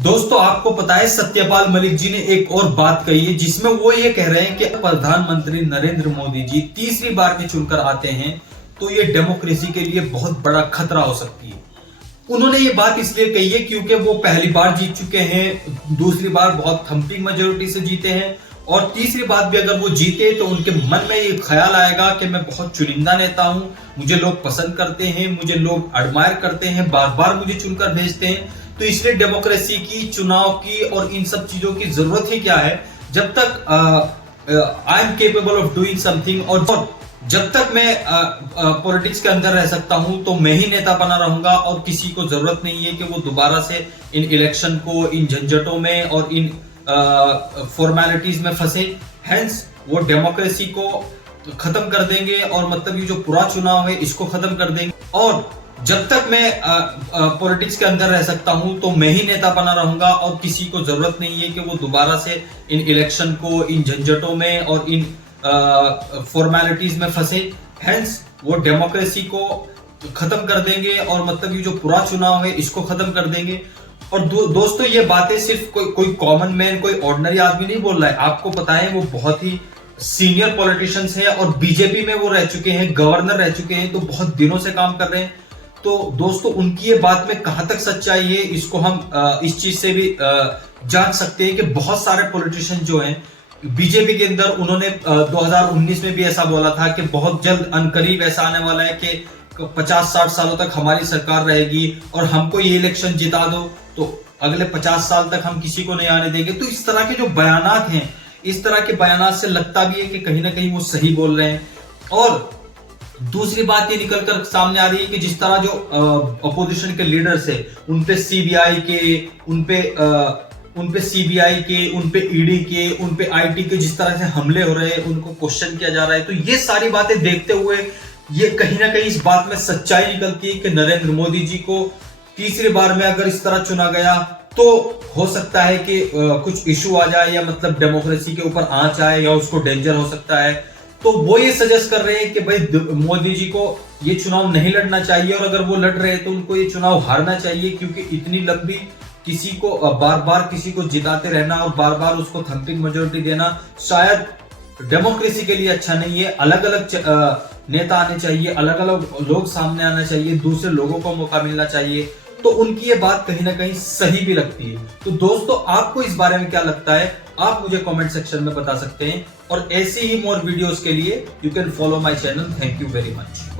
दोस्तों आपको पता है सत्यपाल मलिक जी ने एक और बात कही है जिसमें वो ये कह रहे हैं कि प्रधानमंत्री नरेंद्र मोदी जी तीसरी बार में चुनकर आते हैं तो ये डेमोक्रेसी के लिए बहुत बड़ा खतरा हो सकती है। उन्होंने ये बात इसलिए कही है क्योंकि वो पहली बार जीत चुके हैं, दूसरी बार बहुत थम्पिंग मेजोरिटी से जीते हैं और तीसरी बार भी अगर वो जीते तो उनके मन में ये ख्याल आएगा कि मैं बहुत चुनिंदा नेता हूं, मुझे लोग पसंद करते हैं, मुझे लोग एडमायर करते हैं, बार बार मुझे चुनकर भेजते हैं। तो इसलिए डेमोक्रेसी की, चुनाव की और इन सब चीजों की जरूरत ही क्या है जब तक I am capable of doing something और जब तक मैं पॉलिटिक्स के अंदर रह सकता हूं तो मैं ही नेता बना रहूंगा और किसी को जरूरत नहीं है कि वो दोबारा से इन इलेक्शन को, इन झंझटों में और इन फॉर्मेलिटीज में फंसे। हेंस वो डेमोक्रेसी को खत्म कर देंगे और मतलब ये जो पूरा चुनाव है इसको खत्म कर देंगे और जब तक मैं पॉलिटिक्स के अंदर रह सकता हूं तो मैं ही नेता बना रहूंगा और किसी को जरूरत नहीं है कि वो दोबारा से इन इलेक्शन को, इन झंझटों में और इन फॉर्मेलिटीज में फंसे। हेंस वो डेमोक्रेसी को खत्म कर देंगे और मतलब ये जो पूरा चुनाव है इसको खत्म कर देंगे। और दोस्तों ये बातें सिर्फ कोई कॉमन मैन, कोई ऑर्डिनरी आदमी नहीं बोल रहा है। आपको पता है वो बहुत ही सीनियर पॉलिटिशियंस है और बीजेपी में वो रह चुके हैं, गवर्नर रह चुके हैं, तो बहुत दिनों से काम कर रहे हैं। तो दोस्तों उनकी ये बात में कहां तक सच्चाई है इसको हम इस चीज से भी जान सकते हैं कि बहुत सारे पॉलिटिशियन जो हैं बीजेपी के अंदर, उन्होंने 2019 में भी ऐसा बोला था कि बहुत जल्द अनकरीब ऐसा आने वाला है कि 50-60 सालों तक हमारी सरकार रहेगी और हमको ये इलेक्शन जिता दो तो अगले 50 साल तक हम किसी को नहीं आने देंगे। तो इस तरह के जो बयानात हैं, इस तरह के बयानात से लगता भी है कि कहीं ना कहीं वो सही बोल रहे हैं। और दूसरी बात ये निकलकर सामने आ रही है कि जिस तरह जो अपोजिशन के लीडर्स है उनपे सीबीआई के, उनपे सीबीआई के, उनपे ईडी के, उनपे आईटी के जिस तरह से हमले हो रहे हैं, उनको क्वेश्चन किया जा रहा है। तो ये सारी बातें देखते हुए ये कहीं ना कहीं इस बात में सच्चाई निकलती है कि नरेंद्र मोदी जी को तीसरी बार में अगर इस तरह चुना गया तो हो सकता है कि कुछ इशू आ जाए या मतलब डेमोक्रेसी के ऊपर आंच आए या उसको डेंजर हो सकता है। तो वो ये सजेस्ट कर रहे हैं कि भाई मोदी जी को ये चुनाव नहीं लड़ना चाहिए और अगर वो लड़ रहे हैं तो उनको ये चुनाव हारना चाहिए क्योंकि इतनी लंबी किसी को बार बार किसी को जिताते रहना और बार बार उसको थम्पिंग मेजोरिटी देना शायद डेमोक्रेसी के लिए अच्छा नहीं है। अलग अलग नेता आने चाहिए, अलग अलग लोग सामने आना चाहिए, दूसरे लोगों को मौका मिलना चाहिए। तो उनकी ये बात कहीं ना कहीं सही भी लगती है। तो दोस्तों आपको इस बारे में क्या लगता है आप मुझे कमेंट सेक्शन में बता सकते हैं और ऐसे ही मोर वीडियोस के लिए you can follow my channel. Thank you very much.